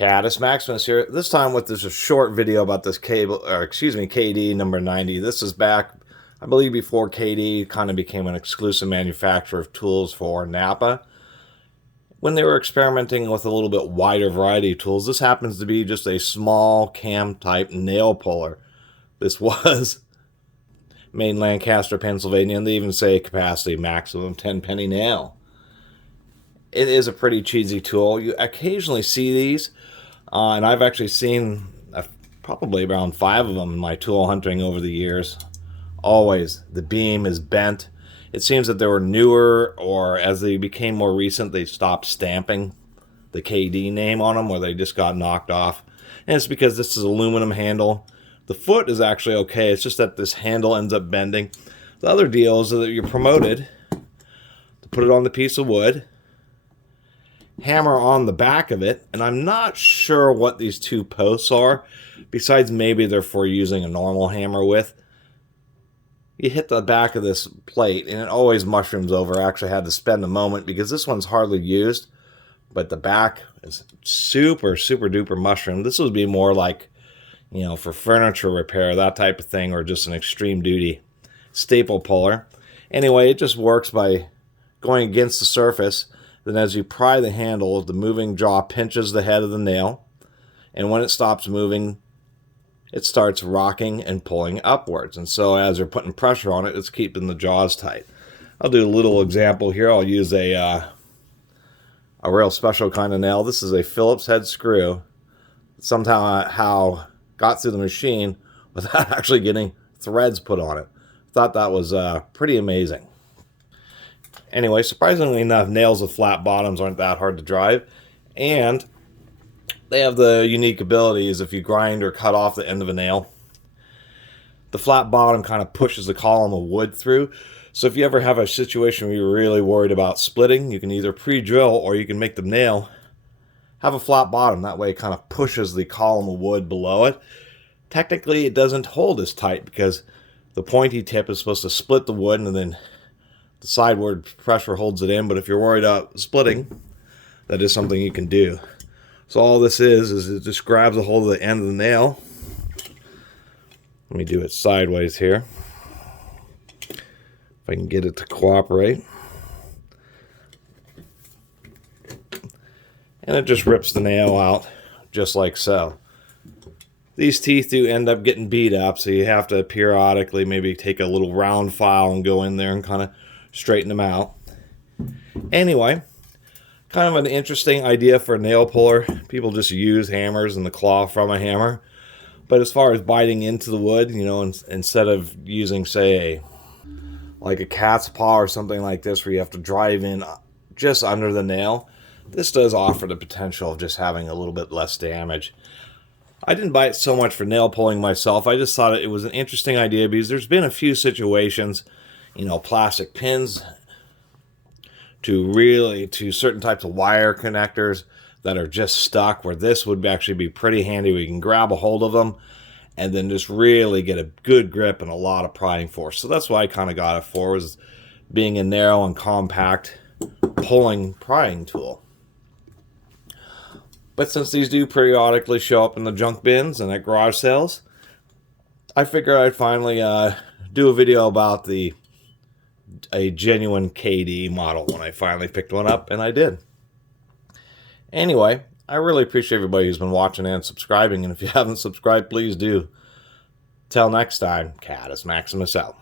Catus, Maximus here. This time with this a short video about this KD number 90. This is back, I believe, before KD kind of became an exclusive manufacturer of tools for Napa. When they were experimenting with a little bit wider variety of tools, this happens to be just a small cam type nail puller. This was made in Lancaster, Pennsylvania, and they even say capacity maximum 10 penny nail. It is a pretty cheesy tool. You occasionally see these, and I've actually seen probably around 5 of them in my tool hunting over the years. Always, the beam is bent. It seems that they were newer, or as they became more recent, they stopped stamping the KD name on them, or they just got knocked off. And it's because this is aluminum handle. The foot is actually okay. It's just that this handle ends up bending. The other deal is that you're promoted to put it on the piece of wood, hammer on the back of it, and I'm not sure what these two posts are, besides maybe they're for using a normal hammer with. You hit the back of this plate and it always mushrooms over. I actually had to spend a moment because this one's hardly used, but the back is super duper mushroom. This would be more like, you know, for furniture repair, that type of thing, or just an extreme duty staple puller. Anyway, it just works by going against the surface. Then as you pry the handle, the moving jaw pinches the head of the nail, and when it stops moving, it starts rocking and pulling upwards. And so as you're putting pressure on it, it's keeping the jaws tight. I'll do a little example here. I'll use a real special kind of nail. This is a Phillips head screw. Somehow got through the machine without actually getting threads put on it. Thought that was pretty amazing. Anyway, surprisingly enough, nails with flat bottoms aren't that hard to drive, and they have the unique abilities. If you grind or cut off the end of a nail, the flat bottom kind of pushes the column of wood through. So if you ever have a situation where you're really worried about splitting, you can either pre-drill or you can make the nail have a flat bottom. That way it kind of pushes the column of wood below it. Technically, it doesn't hold as tight because the pointy tip is supposed to split the wood, and then the sideward pressure holds it in. But if you're worried about splitting, that is something you can do. So all this is it just grabs a hold of the end of the nail. Let me do it sideways here, if I can get it to cooperate. And it just rips the nail out, just like so. These teeth do end up getting beat up, so you have to periodically maybe take a little round file and go in there and kind of straighten them out. Anyway, kind of an interesting idea for a nail puller. People just use hammers and the claw from a hammer. But as far as biting into the wood, you know, instead of using, say, like a cat's paw or something like this where you have to drive in just under the nail, this does offer the potential of just having a little bit less damage. I didn't buy it so much for nail pulling myself. I just thought it was an interesting idea because there's been a few situations, you know, plastic pins to certain types of wire connectors that are just stuck, where this would actually be pretty handy. We can grab a hold of them and then just really get a good grip and a lot of prying force. So that's what I kind of got it for, was being a narrow and compact prying tool. But since these do periodically show up in the junk bins and at garage sales, I figured I'd finally do a video about a genuine KD model when I finally picked one up, and I did. Anyway, I really appreciate everybody who's been watching and subscribing, and if you haven't subscribed, please do. Till next time, Catus, Maximus out.